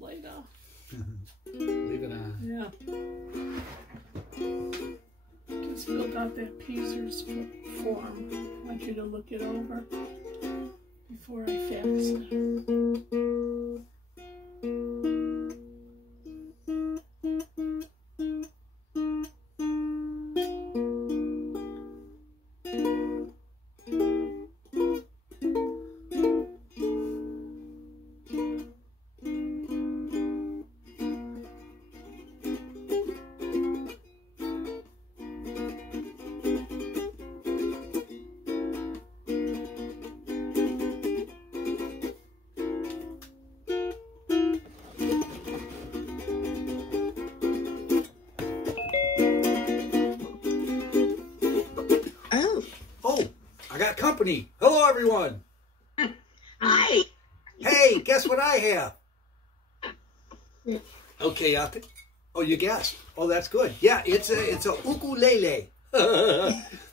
light off. Leave it on. Yeah. Just filled out that Peaser's form. I want you to look it over before I fax it. Company. Hello, everyone. Hi. Hey, guess what I have? Okay, oh, you guessed. Oh, that's good. Yeah, it's a ukulele.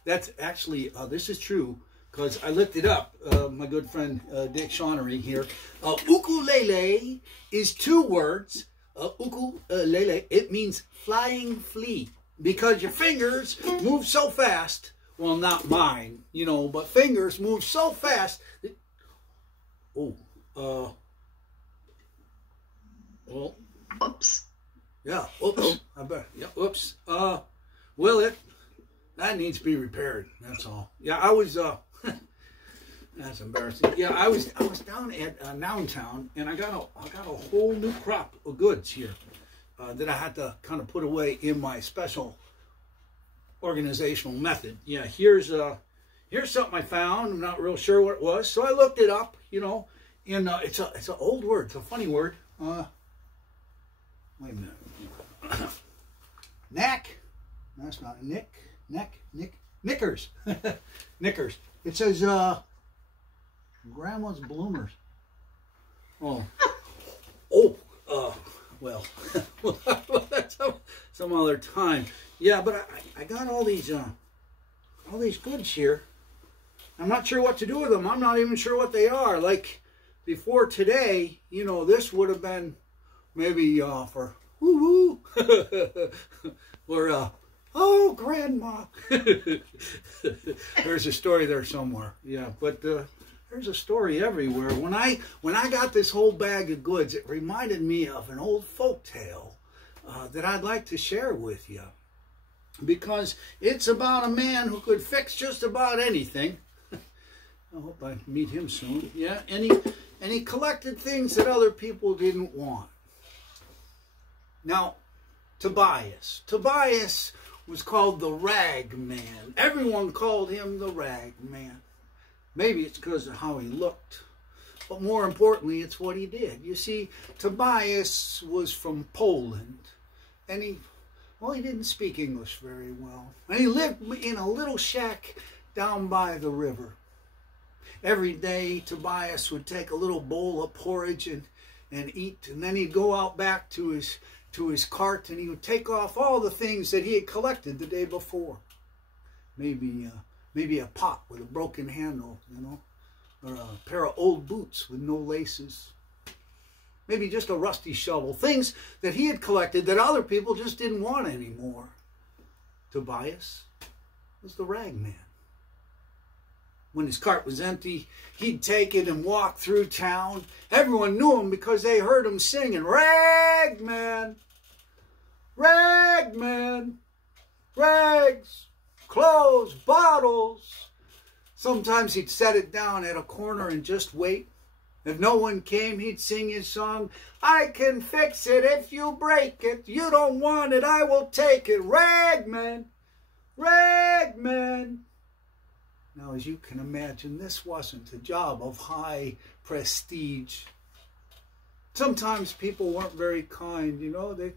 That's actually this is true. because I looked it up. My good friend Dick Shawnery here. Ukulele is 2 words. Ukulele, it means flying flea, because your fingers move so fast. Well, not mine, you know, but fingers move so fast. Well, Oops. yeah, oops. I bet. Yeah, oops. Well, that needs to be repaired. That's all. Yeah, I was. That's embarrassing. Yeah, I was down at Nountown, and I got a whole new crop of goods here that I had to kind of put away in my special organizational method. Yeah, here's something I found. I'm not real sure what it was, so I looked it up. You know, and it's an old word. It's a funny word. Wait a minute. Knack. That's not knickers. Knickers. It says grandma's bloomers. Well, that's some other time. Yeah, but I got all these goods here. I'm not sure what to do with them. I'm not even sure what they are. Like before today, you know, this would have been maybe for woo woo or oh grandma. There's a story there somewhere. Yeah, but there's a story everywhere. When I got this whole bag of goods, it reminded me of an old folk tale that I'd like to share with you, because it's about a man who could fix just about anything. I hope I meet him soon. Yeah, and he collected things that other people didn't want. Now, Tobias was called the Ragman. Everyone called him the Ragman. Maybe it's because of how he looked, but more importantly, it's what he did. You see, Tobias was from Poland, and he didn't speak English very well. And he lived in a little shack down by the river. Every day, Tobias would take a little bowl of porridge and eat, and then he'd go out back to his cart, and he would take off all the things that he had collected the day before. Maybe a pot with a broken handle, you know, or a pair of old boots with no laces. Maybe just a rusty shovel. Things that he had collected that other people just didn't want anymore. Tobias was the Ragman. When his cart was empty, he'd take it and walk through town. Everyone knew him because they heard him singing, Ragman, Ragman, rags, clothes, bottles. Sometimes he'd set it down at a corner and just wait. If no one came, he'd sing his song, I can fix it if you break it. You don't want it, I will take it. Ragman, Ragman. Now, as you can imagine, this wasn't a job of high prestige. Sometimes people weren't very kind, you know. They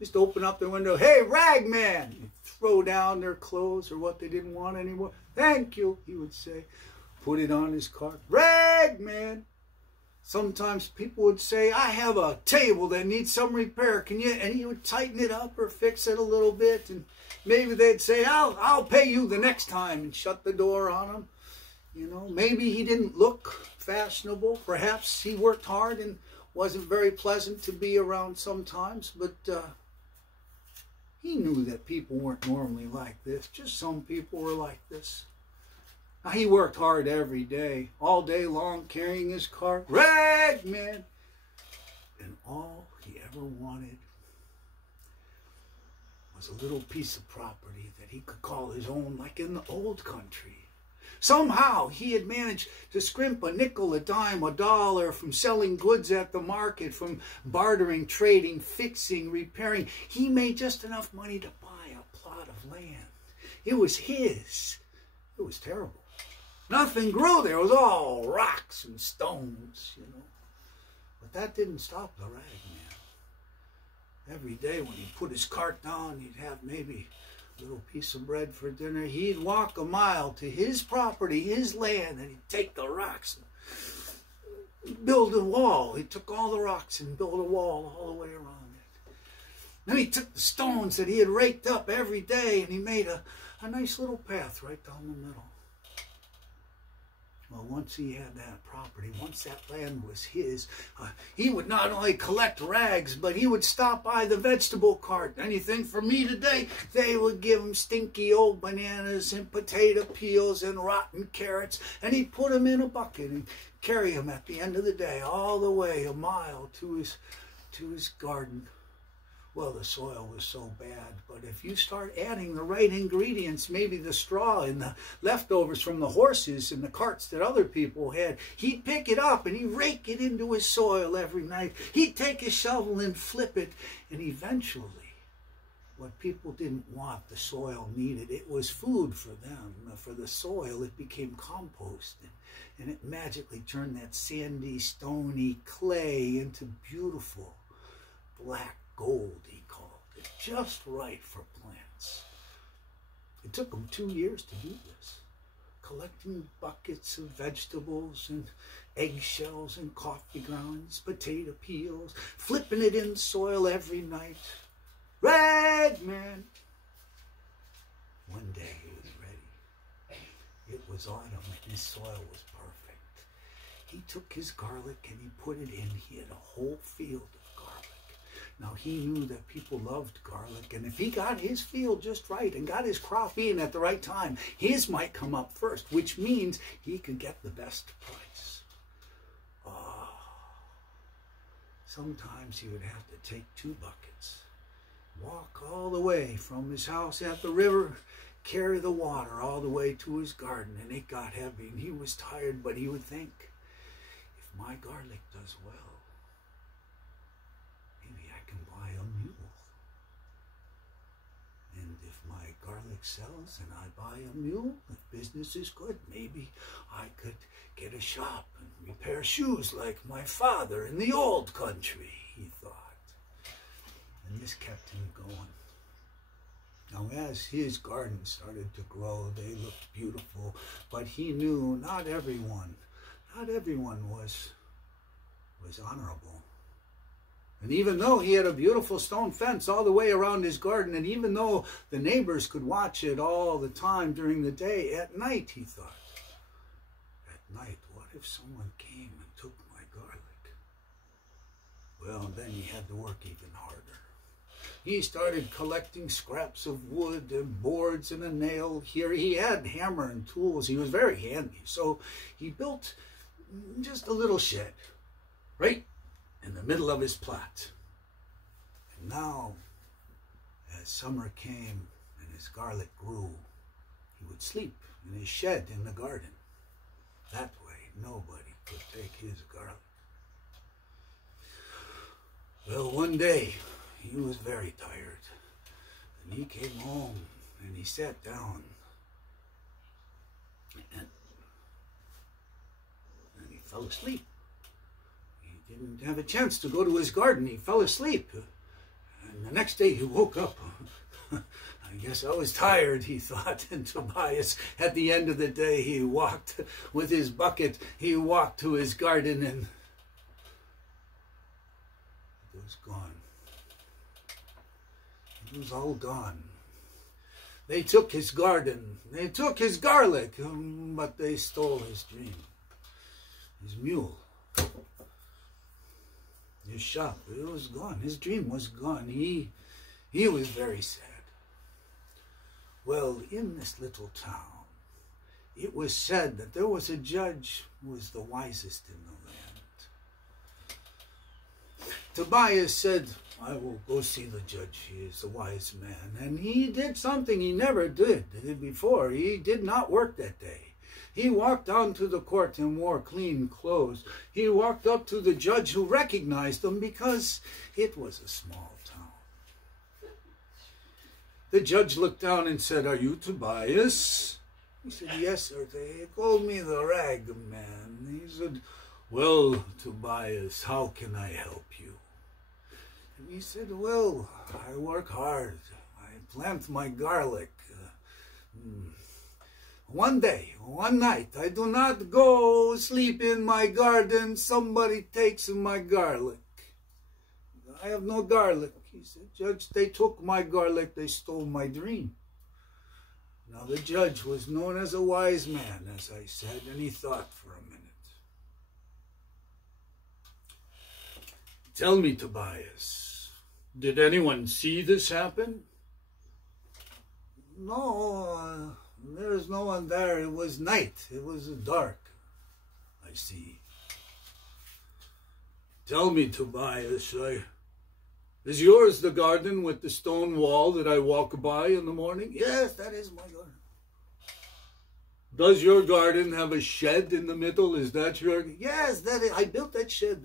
just open up the window, hey, Ragman! They'd throw down their clothes or what they didn't want anymore. Thank you, he would say. Put it on his cart. Ragman! Sometimes people would say, I have a table that needs some repair. Can you? And he would tighten it up or fix it a little bit. And maybe they'd say, I'll pay you the next time, and shut the door on him. You know, maybe he didn't look fashionable. Perhaps he worked hard and wasn't very pleasant to be around sometimes. But he knew that people weren't normally like this. Just some people were like this. Now, he worked hard every day, all day long, carrying his cart. Ragman! And all he ever wanted was a little piece of property that he could call his own, like in the old country. Somehow he had managed to scrimp a nickel, a dime, a dollar from selling goods at the market, from bartering, trading, fixing, repairing. He made just enough money to buy a plot of land. It was his. It was terrible. Nothing grew there. It was all rocks and stones, you know. But that didn't stop the Ragman. Every day when he put his cart down, he'd have maybe a little piece of bread for dinner. He'd walk a mile to his property, his land, and he'd take the rocks and build a wall. He took all the rocks and built a wall all the way around it. Then he took the stones that he had raked up every day, and he made a nice little path right down the middle. Well, once he had that property, once that land was his, he would not only collect rags, but he would stop by the vegetable cart. Anything for me today? They would give him stinky old bananas and potato peels and rotten carrots, and he'd put them in a bucket and carry them at the end of the day all the way a mile to his garden. Well, the soil was so bad, but if you start adding the right ingredients, maybe the straw and the leftovers from the horses and the carts that other people had, he'd pick it up and he'd rake it into his soil every night. He'd take his shovel and flip it, and eventually, what people didn't want, the soil needed. It was food for them. For the soil, it became compost, and it magically turned that sandy, stony clay into beautiful black gold, he called it, just right for plants. It took him 2 years to do this, collecting buckets of vegetables and eggshells and coffee grounds, potato peels, flipping it in soil every night. Ragman! One day he was ready. It was autumn and his soil was perfect. He took his garlic and he put it in. He had a whole field of garlic. Now, he knew that people loved garlic, and if he got his field just right and got his crop in at the right time, his might come up first, which means he could get the best price. Oh, sometimes he would have to take 2 buckets, walk all the way from his house at the river, carry the water all the way to his garden, and it got heavy, and he was tired, but he would think, if my garlic does well, buy a mule. And if my garlic sells and I buy a mule, if business is good, maybe I could get a shop and repair shoes like my father in the old country, he thought. And this kept him going. Now, as his garden started to grow, they looked beautiful, but he knew not everyone was honorable. And even though he had a beautiful stone fence all the way around his garden, and even though the neighbors could watch it all the time during the day, at night, he thought, at night, what if someone came and took my garlic? Well, then he had to work even harder. He started collecting scraps of wood and boards and a nail here. He had hammer and tools. He was very handy. So he built just a little shed, right in the middle of his plot. And now, as summer came and his garlic grew, he would sleep in his shed in the garden. That way, nobody could take his garlic. Well, one day, he was very tired, and he came home and he sat down, and he fell asleep. He didn't have a chance to go to his garden. He fell asleep. And the next day he woke up. I guess I was tired, he thought. And Tobias, at the end of the day, he walked with his bucket. He walked to his garden, and it was gone. It was all gone. They took his garden. They took his garlic, but they stole his dream, his mule. His shop, it was gone. His dream was gone. He was very sad. Well, in this little town, it was said that there was a judge who was the wisest in the land. Tobias said, I will go see the judge. He is a wise man. And he did something he never did before. He did not work that day. He walked down to the court and wore clean clothes. He walked up to the judge, who recognized him because it was a small town. The judge looked down and said, Are you Tobias? He said, Yes, sir. They called me the Ragman. He said, Well, Tobias, how can I help you? And he said, Well, I work hard. I plant my garlic. One day, one night, I do not go sleep in my garden. Somebody takes my garlic. I have no garlic. He said, Judge, they took my garlic. They stole my dream. Now the judge was known as a wise man, as I said, and he thought for a minute. Tell me, Tobias, did anyone see this happen? No, there's no one there. It was night. It was dark. I see. Tell me, Tobias, is yours the garden with the stone wall that I walk by in the morning? Yes, that is my garden. Does your garden have a shed in the middle? Is that your... Yes, that is, I built that shed.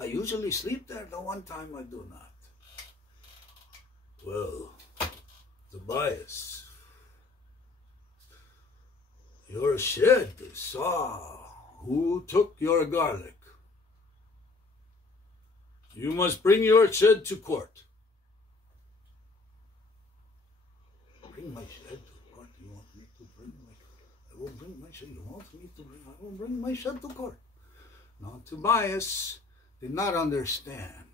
I usually sleep there. The one time I do not. Well, Tobias, your shed saw who took your garlic. You must bring your shed to court. Bring my shed to court? You want me to bring my... I will bring my shed. You want me to bring... I will bring my shed to court. Now, Tobias did not understand.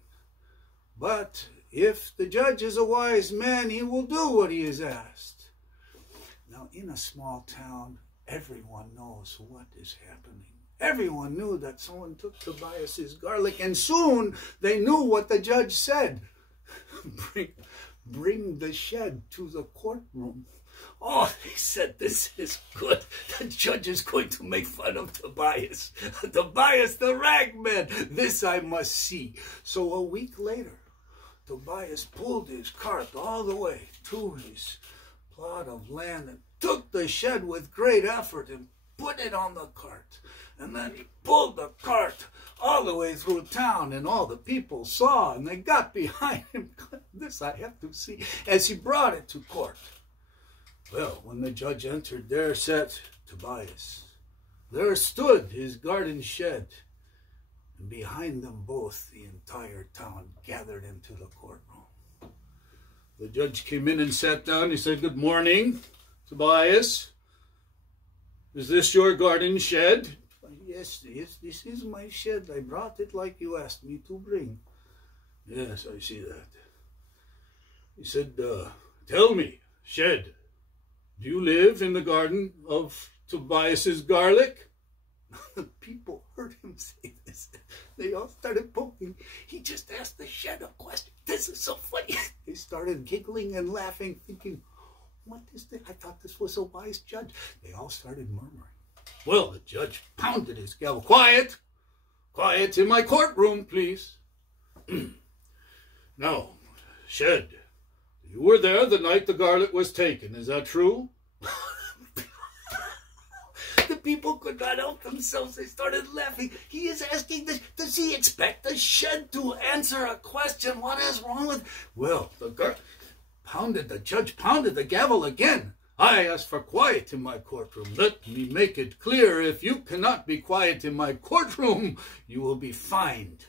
But if the judge is a wise man, he will do what he is asked. Now, in a small town, everyone knows what is happening. Everyone knew that someone took Tobias's garlic, and soon they knew what the judge said. Bring the shed to the courtroom. Oh, they said, this is good. The judge is going to make fun of Tobias. Tobias the Ragman. This I must see. So a week later, Tobias pulled his cart all the way to his plot of land and took the shed with great effort and put it on the cart. And then he pulled the cart all the way through town, and all the people saw, and they got behind him. This I have to see, as he brought it to court. Well, when the judge entered, there sat Tobias. There stood his garden shed, and behind them both the entire town gathered into the courtroom. The judge came in and sat down. He said, "Good morning, Tobias. Is this your garden shed?" Yes, this is my shed. I brought it like you asked me to bring. Yes, I see that. He said, "Tell me, shed, do you live in the garden of Tobias's garlic?" The people heard him say this. They all started poking. He just asked the shed a question. This is so funny. They started giggling and laughing, thinking, what is this? I thought this was a wise judge. They all started murmuring. Well, the judge pounded his gavel. Quiet! Quiet in my courtroom, please. Now, shed, you were there the night the garlic was taken. Is that true? The people could not help themselves. They started laughing. He is asking this. Does he expect the shed to answer a question? What is wrong with... Well, the judge pounded the gavel again. I ask for quiet in my courtroom. Let me make it clear. If you cannot be quiet in my courtroom, you will be fined.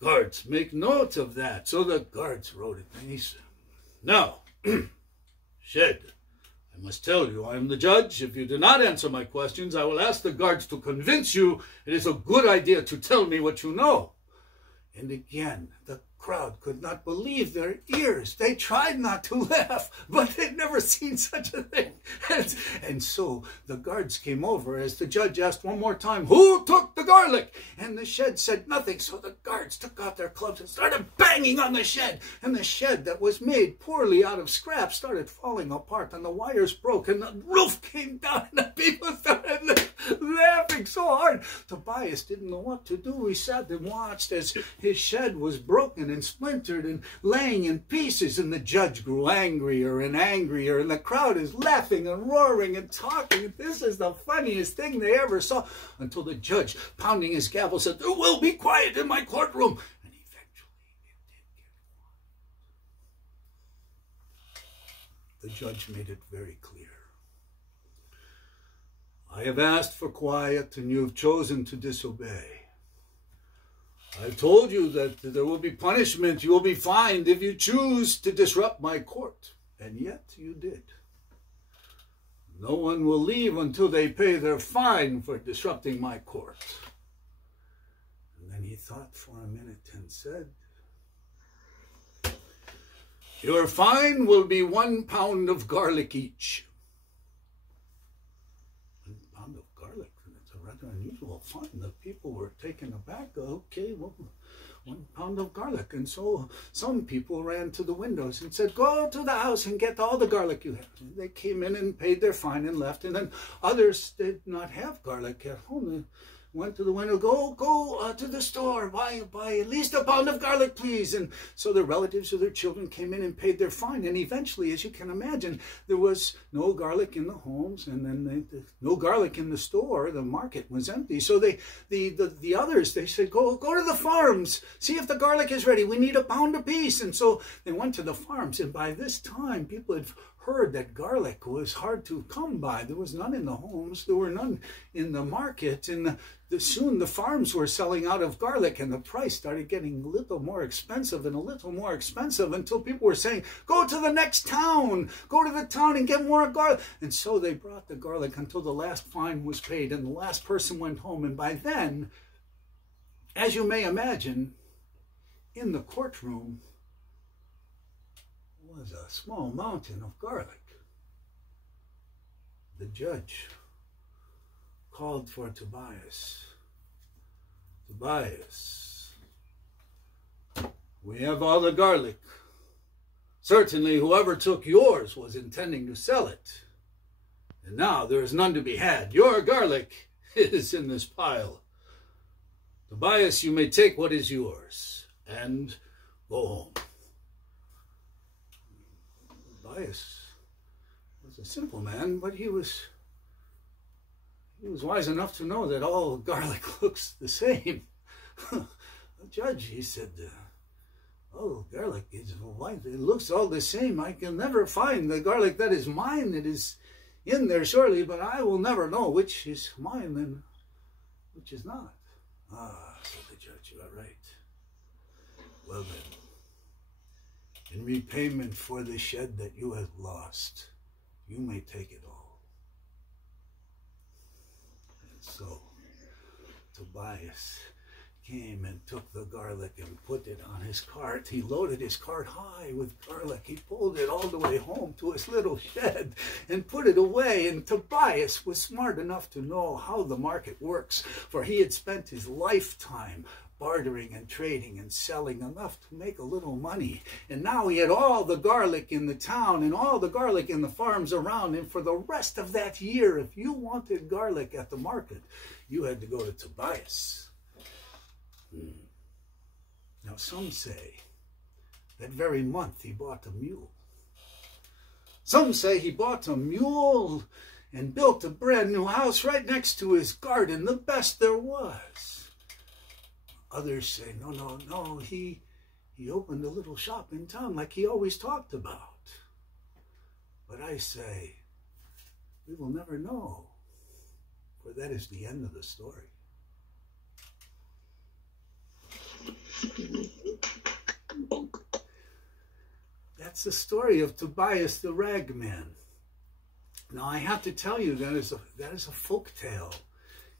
Guards, make note of that. So the guards wrote it. And he said, now, shed, I must tell you, I am the judge. If you do not answer my questions, I will ask the guards to convince you it is a good idea to tell me what you know. And again, the crowd could not believe their ears. They tried not to laugh, but they'd never seen such a thing. And so the guards came over as the judge asked one more time, who took the garlic? And the shed said nothing. So the guards took out their clubs and started banging on the shed. And the shed that was made poorly out of scrap started falling apart, and the wires broke, and the roof came down, and the people started laughing so hard. Tobias didn't know what to do. He sat and watched as his shed was broken and splintered and laying in pieces, and the judge grew angrier and angrier, and the crowd is laughing and roaring and talking. This is the funniest thing they ever saw, until the judge, pounding his gavel, said, there will be quiet in my courtroom. And eventually it did get quiet. The judge made it very clear. I have asked for quiet, and you have chosen to disobey. I've told you that there will be punishment. You will be fined if you choose to disrupt my court. And yet you did. No one will leave until they pay their fine for disrupting my court. And then he thought for a minute and said, Your fine will be 1 pound of garlic each. 1 pound of garlic. It's a rather unusual fine. The people were taken aback. Okay, well, 1 pound of garlic. And so some people ran to the windows and said, go to the house and get all the garlic you have. And they came in and paid their fine and left. And then others did not have garlic at home. They went to the window, go to the store, buy at least 1 pound of garlic, please. And so their relatives or their children came in and paid their fine. And eventually, as you can imagine, there was no garlic in the homes, and then no garlic in the store. The market was empty. So the others, they said, go to the farms, see if the garlic is ready. We need 1 pound apiece. And so they went to the farms. And by this time, people had heard that garlic was hard to come by. There was none in the homes. There were none in the market. And soon the farms were selling out of garlic, and the price started getting a little more expensive and a little more expensive until people were saying, go to the next town. Go to the town and get more garlic. And so they brought the garlic until the last fine was paid and the last person went home. And by then, as you may imagine, in the courtroom was a small mountain of garlic. The judge called for Tobias. Tobias, we have all the garlic. Certainly whoever took yours was intending to sell it. And now there is none to be had. Your garlic is in this pile. Tobias, you may take what is yours and go home. Tobias was a simple man, but he was wise enough to know that all garlic looks the same. The judge, he said, oh, garlic is white. It looks all the same. I can never find the garlic that is mine. It is in there surely, but I will never know which is mine and which is not. Ah, said the judge, you are right. Well then, in repayment for the shed that you have lost, you may take it all. And so Tobias came and took the garlic and put it on his cart. He loaded his cart high with garlic. He pulled it all the way home to his little shed and put it away. And Tobias was smart enough to know how the market works, for he had spent his lifetime bartering and trading and selling enough to make a little money. And now he had all the garlic in the town and all the garlic in the farms around. And for the rest of that year, if you wanted garlic at the market, you had to go to Tobias. Now some say that very month he bought a mule. Some say he bought a mule and built a brand new house right next to his garden, the best there was. Others say, no, he opened a little shop in town like he always talked about. But I say, we will never know, for that is the end of the story. That's the story of Tobias the Ragman. Now I have to tell you that is a folk tale,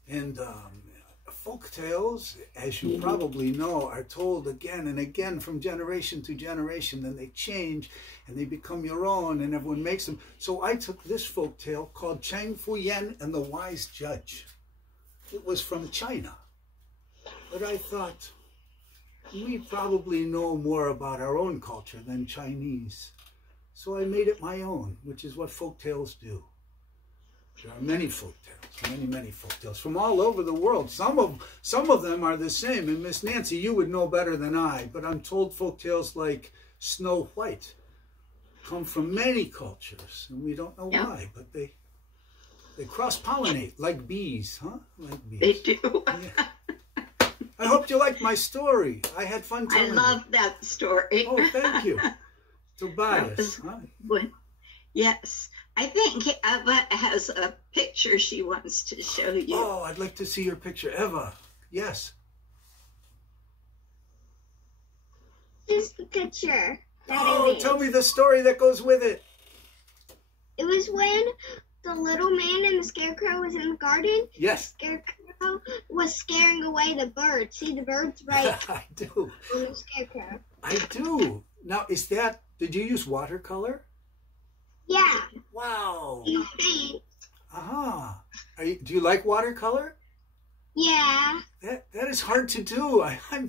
and folk tales, as you probably know, are told again and again from generation to generation. Then they change and they become your own, and everyone makes them. So I took this folk tale called Chang Fu Yen and the Wise Judge. It was from China, but I thought, we probably know more about our own culture than Chinese. So I made it my own, which is what folk tales do. There are many folk tales, many folk tales from all over the world. Some of them are the same. And Miss Nancy, you would know better than I, but I'm told folk tales like Snow White come from many cultures, and we don't know why, but they cross-pollinate like bees, huh? Like bees. They do. Yeah. I hope you liked my story. I had fun telling I love that story. Oh, thank you. Tobias, huh? Yes. I think Eva has a picture she wants to show you. Oh, I'd like to see your picture. Eva, yes. This is the picture that Oh, I made. tell me the story that goes with it. It was when the little man and the scarecrow was in the garden. Yes. The scarecrow was scaring away the birds. See the birds right I do. on the scarecrow. I do. Now, is that Did you use watercolor? Yeah. Wow. And paint. Uh-huh. Do you like watercolor? Yeah. That is hard to do. I'm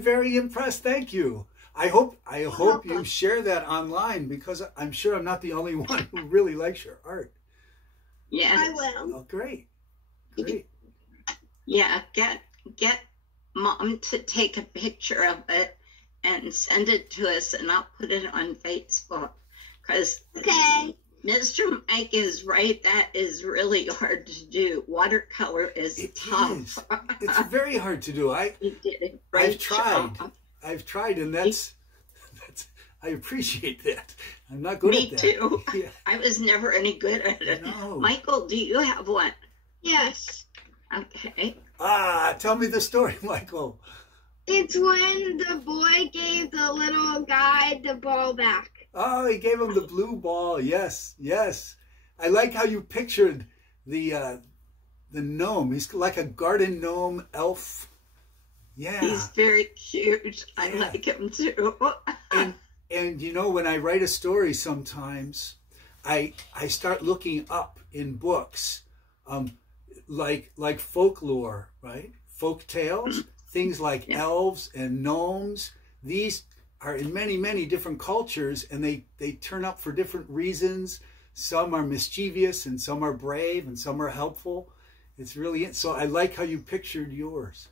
very impressed. Thank you. I hope you share that online, because I'm sure I'm not the only one who really likes your art. Yes. I will. Oh, great. Great. Yeah, get Mom to take a picture of it and send it to us, and I'll put it on Facebook. Because Okay. Mr. Mike is right. That is really hard to do. Watercolor is tough. Is. It's very hard to do. You did a great I've tried. job. I've tried, and that's I appreciate that. I'm not good Me at that. too. Yeah. I was never any good at it. No. Michael, do you have one? Yes. Okay. Tell me the story, Michael. It's when the boy gave the little guy the ball back. Oh, he gave him the blue ball. Yes, yes. I like how you pictured the gnome. He's like a garden gnome elf. Yeah. He's very cute. I Yeah. like him too. And you know, when I write a story sometimes, I start looking up in books, like folklore, right? Folk tales, things like elves and gnomes. These are in many, many different cultures, and they turn up for different reasons. Some are mischievous, and some are brave, and some are helpful. It's really, so I like how you pictured yours.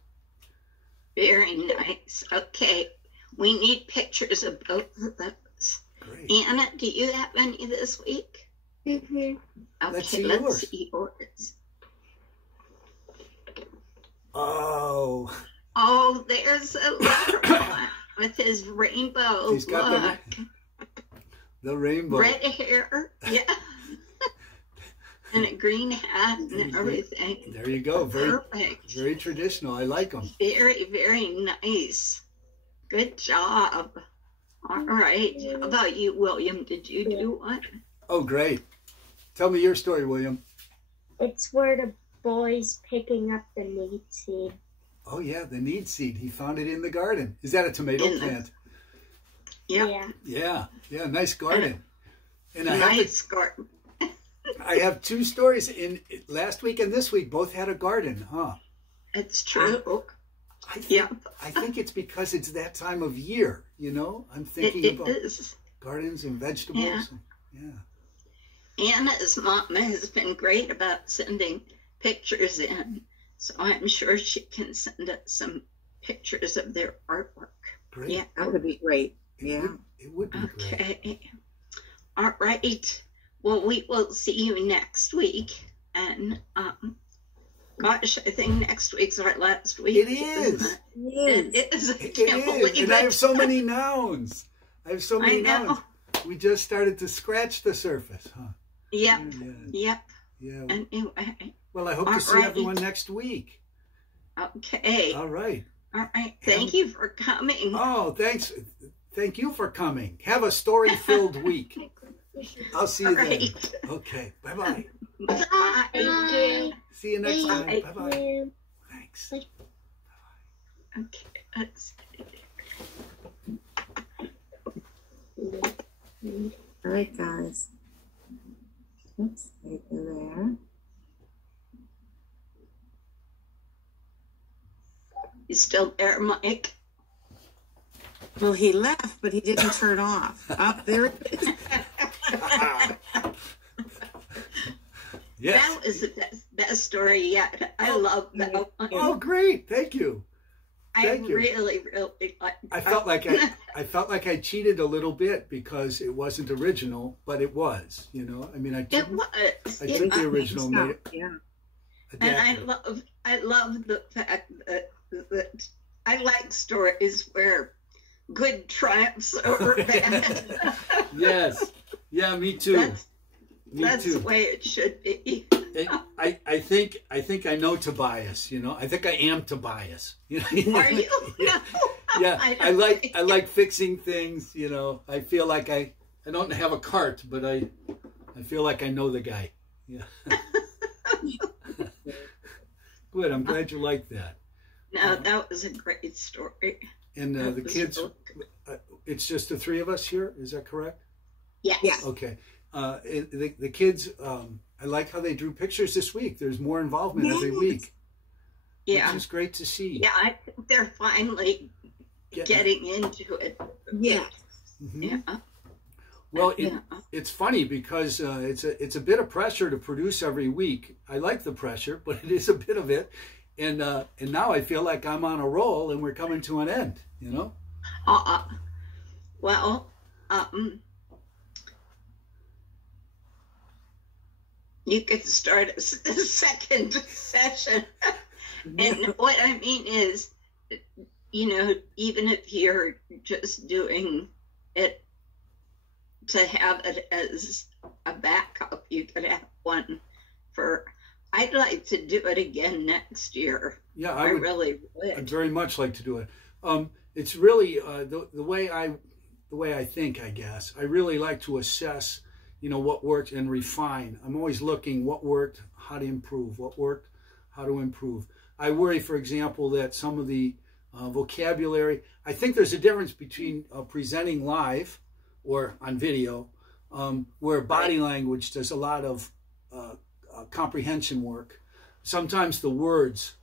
Very nice. Okay. We need pictures of both of those. Great. Anna, do you have any this week? Mm-hmm. Okay, Let's see let's yours. see yours. Oh, Oh, there's a leprechaun with his rainbow he's got look. the rainbow. Red hair, yeah. And a green hat and everything. There you go. Very, Perfect. very traditional. I like them. Very, very nice. Good job. All right. How about you, William? Did you do one? Oh, great. Tell me your story, William. It's where the boy's picking up the need seed. Oh, yeah, the need seed. He found it in the garden. Is that a tomato In the- plant? Yep. Yeah. Yeah, nice garden. And Nice garden. I have two stories in last week and this week. Both had a garden, huh? It's true. I think it's because it's that time of year, you know? I'm thinking It about is. gardens and vegetables. Yeah. Anna's mom has been great about sending pictures in, so I'm sure she can send us some pictures of their artwork. Great. Yeah. That would be great. Yeah. It would be great. Okay. All right. Well, we will see you next week. And gosh, I think next week's our last week. It is. isn't Yes. It is. I It can't is. believe And I it. have so many nouns. I know. nouns. We just started to scratch the surface, huh? Yep. Yeah. Yep. Yeah. Anyway. Well, I hope All to see right. everyone next week. Okay. All right. All right. Thank you for coming. Oh, thanks. Thank you for coming. Have a story-filled week. I'll see you All then. right. Okay. Bye-bye. Bye. See you next time. Bye. Bye-bye. Thanks. Okay. Let's see. All right, guys. Oops, right there. You still there, Mike? Well, he left, but he didn't turn off. Up there it is. Yes. That was the best story yet. I love that one. Oh, great. Thank you. Thank you. Really like. I felt like I cheated a little bit because it wasn't original, but it was, you know. I mean, I It took was. I took the original, made it Yeah. And adapted. I love the fact that I like stories where good triumphs over bad. Yes. Yeah, me too. That's me too. the way it should be. I think I know Tobias, you know. I think I am Tobias. You know? Are you? Yeah. No. Yeah. I don't like fixing things, you know. I feel like I don't have a cart, but I feel like I know the guy. Yeah. Good. I'm glad you like that. No, that was a great story. And the kids, it's just the three of us here. Is that correct? Yeah. Okay. The kids, I like how they drew pictures this week. There's more involvement every week. Yeah. Which is great to see. Yeah, I think they're finally getting into it. Yeah. Mm-hmm. Yeah. Well, it's funny because it's a bit of pressure to produce every week. I like the pressure, but it is a bit of it. And now I feel like I'm on a roll and we're coming to an end, you know? Well, you could start a second session. And what I mean is, you know, even if you're just doing it to have it as a backup, you could have one for, I'd like to do it again next year. Yeah, I really would. I'd very much like to do it. It's really the way I think, I guess. I really like to assess, you know, what worked and refine. I'm always looking what worked, how to improve, what worked, how to improve. I worry, for example, that some of the vocabulary, I think there's a difference between presenting live or on video, where body language does a lot of comprehension work. Sometimes the words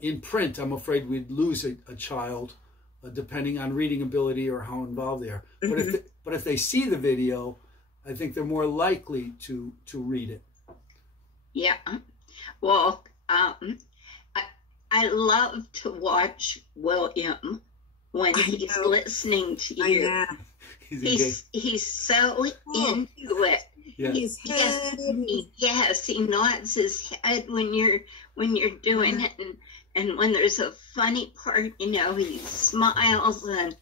in print, I'm afraid we'd lose a child depending on reading ability or how involved they are. But if they see the video, I think they're more likely to read it. Yeah. Well, I love to watch William when he's listening to you. He's so into it. Yeah. His head. Yes, he nods his head when you're doing it, and when there's a funny part, you know, he smiles, and